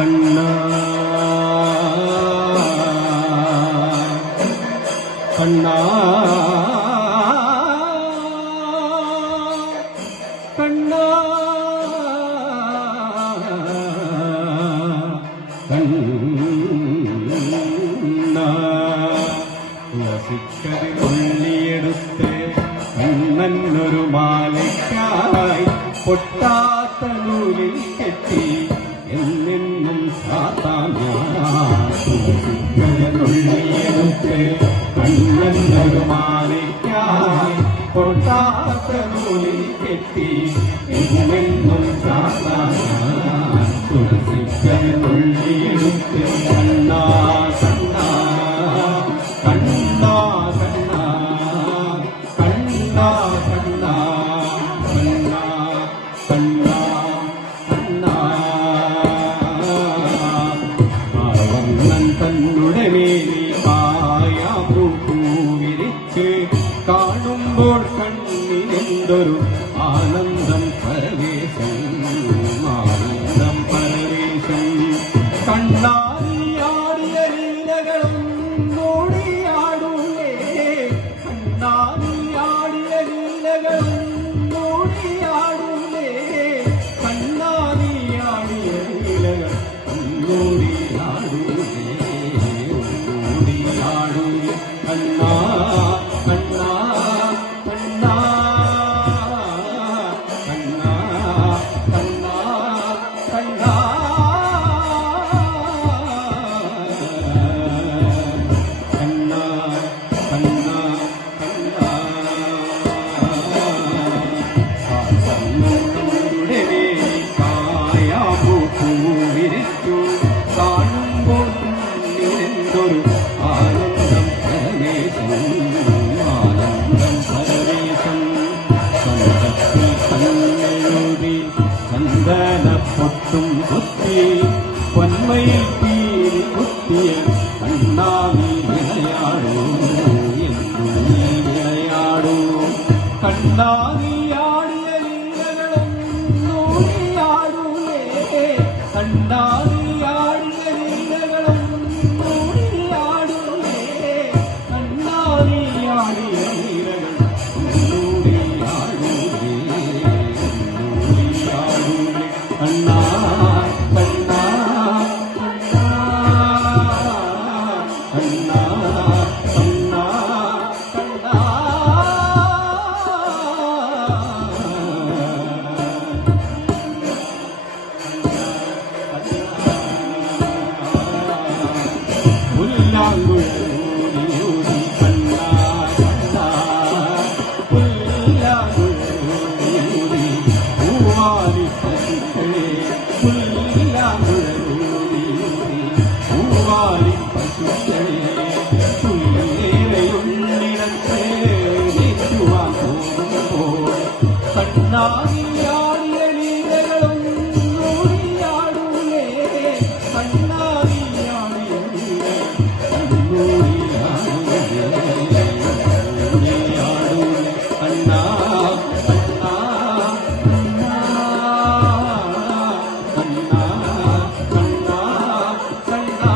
കണ്ണാ കണ്ണാ കണ്ണാ തുളസിക്കതിനുള്ളിയെടുത്ത് കണ്ണനൊരു മാലയ്ക്കായി പൊട്ടാത്ത നൂലിൽ കെട്ടി എന്നെന്നും തുളസിക്കതിനുള്ളിയെടുത്ത് കണ്ണനൊരു മാലയ്ക്കായി പൊട്ടാത്ത നൂലിൽ കെട്ടി എന്നെന്നും തുളസിക്കതിനുള്ളിയെടുത്ത് കണ്ണാ കണ്ണാ കണ്ണാ കണ്ണാ കണ്ണാ കണ്ണാ കണ്ണാ കണ്ണാ കണ്ണൻ തന്നുടെ മേനി കായാപ്പൂവിരിച്ച് കാണുമ്പോൾ കണ്ണിനെന്തൊരു ആനന്ദം പരവേശം ആനന്ദം പരവേശം കണ്ണാടിയാടിയ ലീലകളും ഓടിയാടൂലേ കണ്ണാടിയാടിയ ലീലകളും ഓടിയാടൂലേ കണ്ണാടിയാടിയ ലീലകൾ ഓടിയാടൂലേ ഓടിയാടൂലേ കണ്ണാ കണ്ണാ കണ്ണാ കണ്ണാ കണ്ണാ കണ്ണാ കണ്ണാ കണ്ണാ കണ്ണാ കണ്ണുടെ കായാപ്പൂവിരിച്ചു കാണുമ്പോൾ എന്തൊരു ആനന്ദം പരവേശം ആനന്ദം പരവേശം സ്വന്തത്തിൽ കണ്ണെഴുതി ചന്ദനപ്പൊട്ടും കുത്തി പൊന്മയിൽ പീലി കുത്തിയ കണ്ണാ നീ വിളയാടൂ എന്തു നീ വിളയാടൂ കണ്ണാ നീ ആടിയ ലീലകളും ഓടിയാടൂലേ കണ്ണാ നീ ആടിയ ലീലകളും ഓടിയാടൂലേ കണ്ണാ നീ ആടിയ ലീലകൾ ഓടിയാടൂലേ ഓടിയാടൂലേ കണ്ണാ കണ്ണാ കണ്ണാ കണ്ണാ കണ്ണാ പുല്ലാങ്കുഴലൂരി കണ്ണാ കണ്ണാ പുല്ലാങ്കുഴലൂരി പൂവാലി പശുക്കളെ പുല്ലാങ്കുഴലൂരി പൂവാലി പശുക്കളെ പുല്ലേറെയുള്ളിടത്തെ നീറ്റുവാൻ പോകുമ്പോൾ കണ്ണാടിയാടിയ ലീലകളും ഓടിയാടൂലേ കണ്ണാടിയാടിയ കണ്ണാ കണ്ണാ കണ്ണാ കണ്ണാ കണ്ണാ കണ്ണാ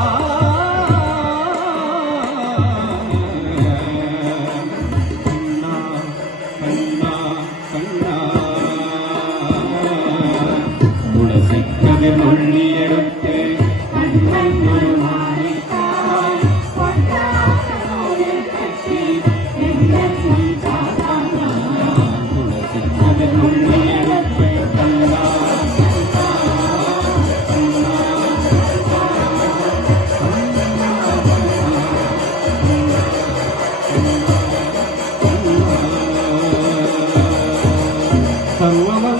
കണ്ണാ കണ്ണാ തുളസിക്കതിനുള്ളിയെടുത്ത് കണ്ണനൊരു മാലയ്ക്കായി തുളസിക്കതിനുള്ളിയെടുത്ത് കണ്ണാ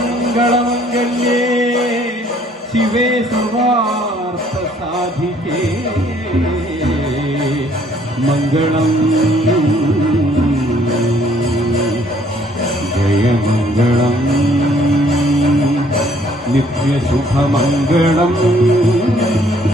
സർവമംഗളമംഗല്യേ ശിവേ സർവാർത്ഥ സാധികേ മംഗളം ജയമംഗളം നിത്യശുഭമംഗളം